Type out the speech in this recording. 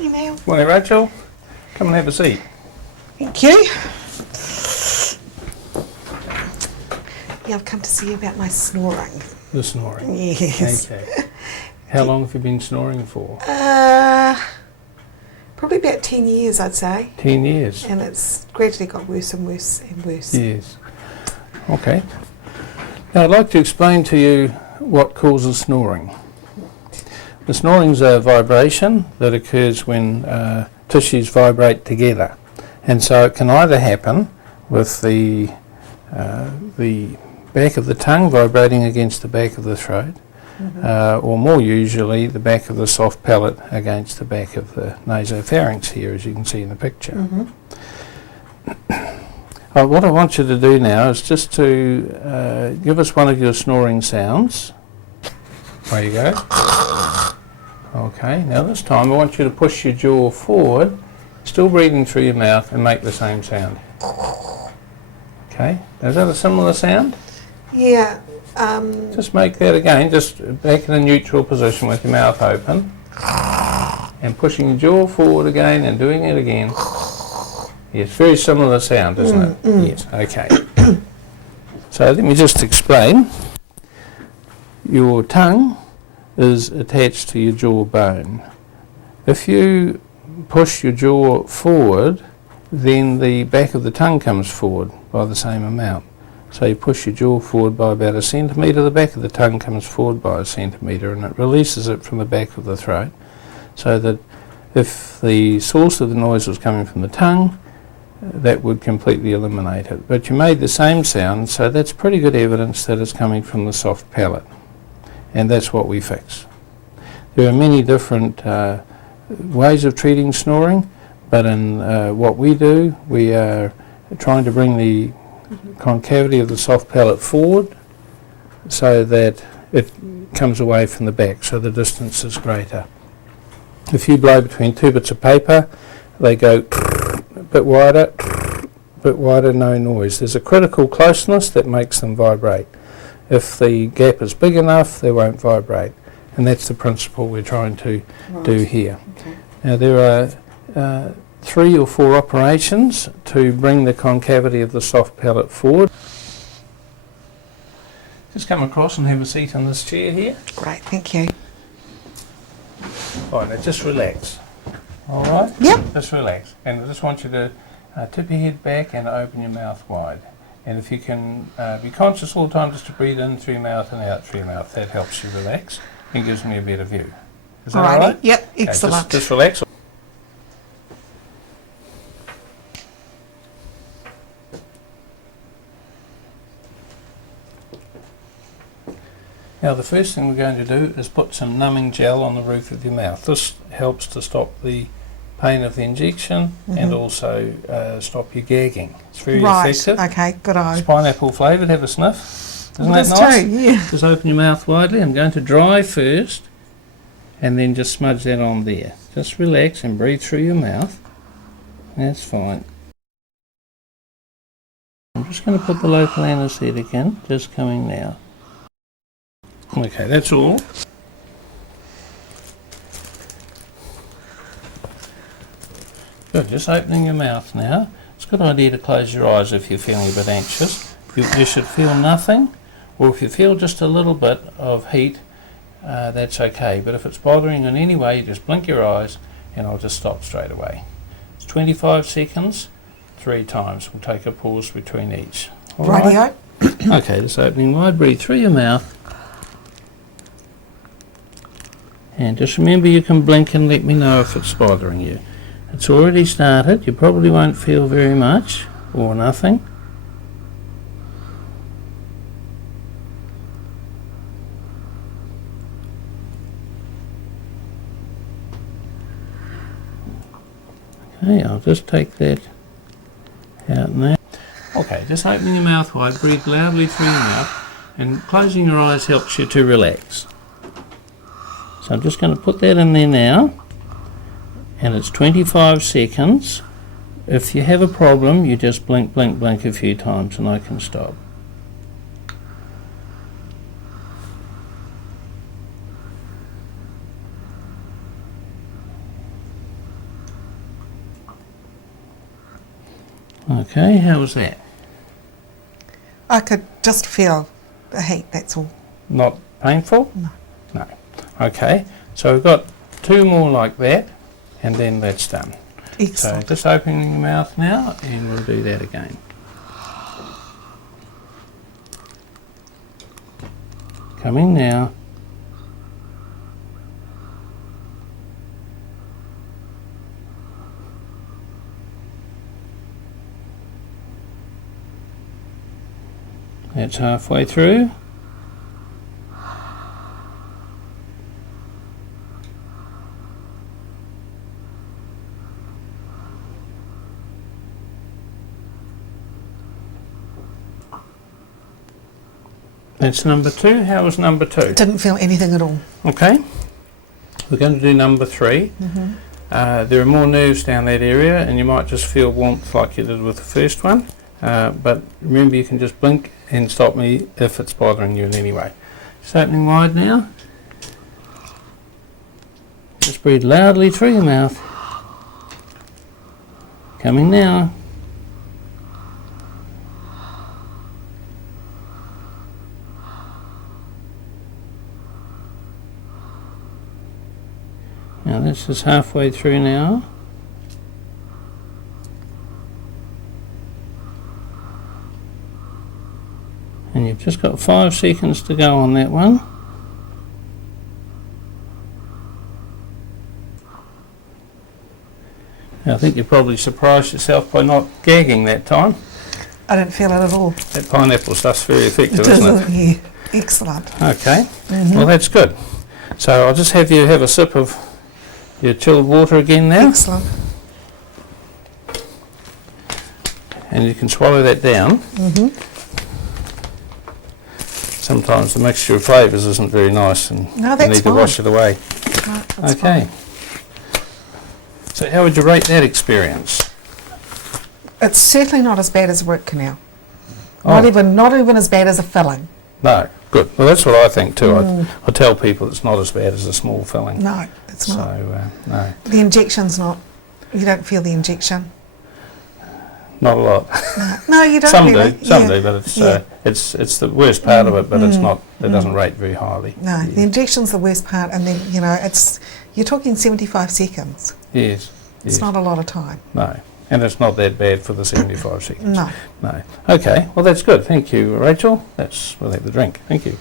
Email. Morning, Rachel. Come and have a seat. Thank you. Yeah, I've come to see you about my snoring. The snoring. Yes. Okay. How long have you been snoring for? Probably about 10 years, I'd say. 10 years. And it's gradually got worse and worse and worse. Yes. Okay. Now I'd like to explain to you what causes snoring. The snoring is a vibration that occurs when tissues vibrate together, and so it can either happen with the back of the tongue vibrating against the back of the throat, or more usually the back of the soft palate against the back of the nasopharynx here, as you can see in the picture. What I want you to do now is just to give us one of your snoring sounds. There you go. Okay, now this time I want you to push your jaw forward, still breathing through your mouth, and make the same sound. Okay, is that a similar sound? Yeah. Just make that again, just back in a neutral position with your mouth open, and pushing your jaw forward again and doing it again. Yes, very similar sound, isn't it? Yes, okay. So let me just explain. Your tongue is attached to your jawbone. If you push your jaw forward, then the back of the tongue comes forward by the same amount. So you push your jaw forward by about 1 centimetre, the back of the tongue comes forward by 1 centimetre, and it releases it from the back of the throat, so that if the source of the noise was coming from the tongue, that would completely eliminate it. But you made the same sound, so that's pretty good evidence that it's coming from the soft palate. And that's what we fix. There are many different ways of treating snoring, but in what we do, we are trying to bring the concavity of the soft palate forward so that it comes away from the back, so the distance is greater. If you blow between two bits of paper, they go a bit wider, no noise. There's a critical closeness that makes them vibrate. If the gap is big enough, they won't vibrate. And that's the principle we're trying to do here. Okay. Now there are 3 or 4 operations to bring the concavity of the soft palate forward. Just come across and have a seat on this chair here. Great, thank you. Right, now just relax. All right? Yep. Just relax. And I just want you to tip your head back and open your mouth wide. And if you can be conscious all the time just to breathe in through your mouth and out through your mouth, that helps you relax and gives me a better view. Is that all right? Yep, okay, excellent. Just relax. Now the first thing we're going to do is put some numbing gel on the roof of your mouth. This helps to stop the pain of the injection and also stop you gagging. It's very effective. Okay, good eye. It's pineapple flavoured. Have a sniff. Isn't that nice? Too, yeah. Just open your mouth widely. I'm going to dry first and then just smudge that on there. Just relax and breathe through your mouth. That's fine. I'm just going to put the local anaesthetic in, just coming now. Okay, that's all. Good, just opening your mouth now. It's a good idea to close your eyes if you're feeling a bit anxious. You should feel nothing, or if you feel just a little bit of heat, that's okay. But if it's bothering in any way, you just blink your eyes and I'll just stop straight away. It's 25 seconds, 3 times. We'll take a pause between each. All right? Okay, just opening wide, breathe through your mouth. And just remember you can blink and let me know if it's bothering you. It's already started. You probably won't feel very much or nothing. Okay, I'll just take that out now. Okay, just opening your mouth wide, breathe loudly through your mouth, and closing your eyes helps you to relax. So I'm just going to put that in there now, and it's 25 seconds. If you have a problem, you just blink, blink, blink a few times and I can stop. Okay, how was that? I could just feel the heat, that's all. Not painful? No. No. Okay, so we've got 2 more like that, and then that's done. Excellent. So just opening your mouth now, and we'll do that again. Coming now. That's halfway through. That's number 2. How was number 2? Didn't feel anything at all. Okay. We're going to do number 3. There are more nerves down that area, and you might just feel warmth like you did with the first one. But remember, you can just blink and stop me if it's bothering you in any way. Just opening wide now. Just breathe loudly through your mouth. Coming now. Now this is halfway through now. And you've just got 5 seconds to go on that one. Now, I think you probably surprised yourself by not gagging that time. I didn't feel it at all. That pineapple stuff's very effective, It isn't it? Yeah, excellent. Okay, well that's good. So I'll just have you have a sip of your chilled water again now. Excellent. And you can swallow that down. Sometimes the mixture of flavours isn't very nice and No, you that's need to fine. wash it away. No, that's Okay. fine. So how would you rate that experience? It's certainly not as bad as a root canal. Oh. Not even as bad as a filling. No, good. Well, that's what I think too. I tell people it's not as bad as a small filling. No, it's So, not. no, The injection's not. You don't feel the injection. not a lot. No, you don't. Some really. do, some Yeah. do, but it's Yeah. it's the worst part of it. But it's not. It doesn't rate very highly. No, the injection's the worst part, and then you're talking 75 seconds. Yes. It's Yes. not a lot of time. No, and it's not that bad for the 75 seconds. No. No. Okay. Well, that's good. Thank you, Rachel. We'll have the drink. Thank you.